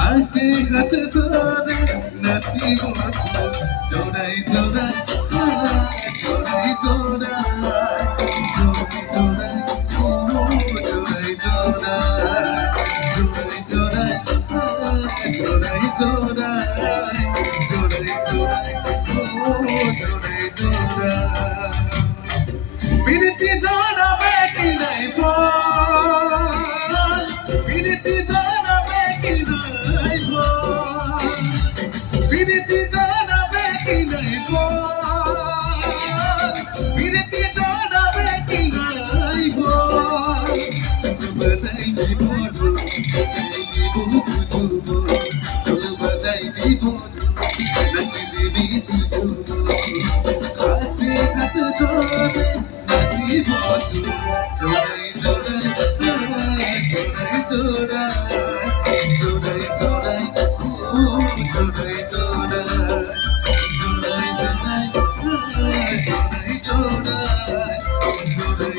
হাতে হাতে ধরে নাচিব জোড়াই জোড়াই জোড়াই জোড়াই জোড়াই জোড়াই জোড়াই জোড়াই জোড়াই জোড়াই জোড়াই জোড়াই জোড়াই জোড়াই জোড়াই বিরতি জড়াবে কি নাই বিরতি জড়াবে কি নাই বিরতি জড়াবে কি নাই বিরতি জড়াবে কি নাই চল বাজাই দিব চল বাজাই দিব নাচি দিবি তুই হাতে হাতে ধরে নাচিব জোড়াই জোড়াই জোড়াই জোড়াই জোড়াই জোড়াই জোড়াই জোড়াই জোড়াই জোড়াই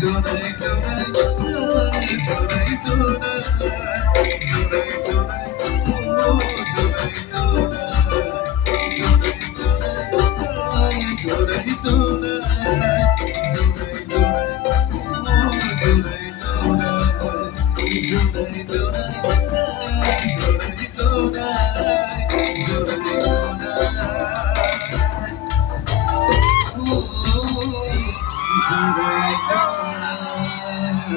জোড়াই জোড়াই জোড়াই জোড়াই জোড়াই Jodai, jodai.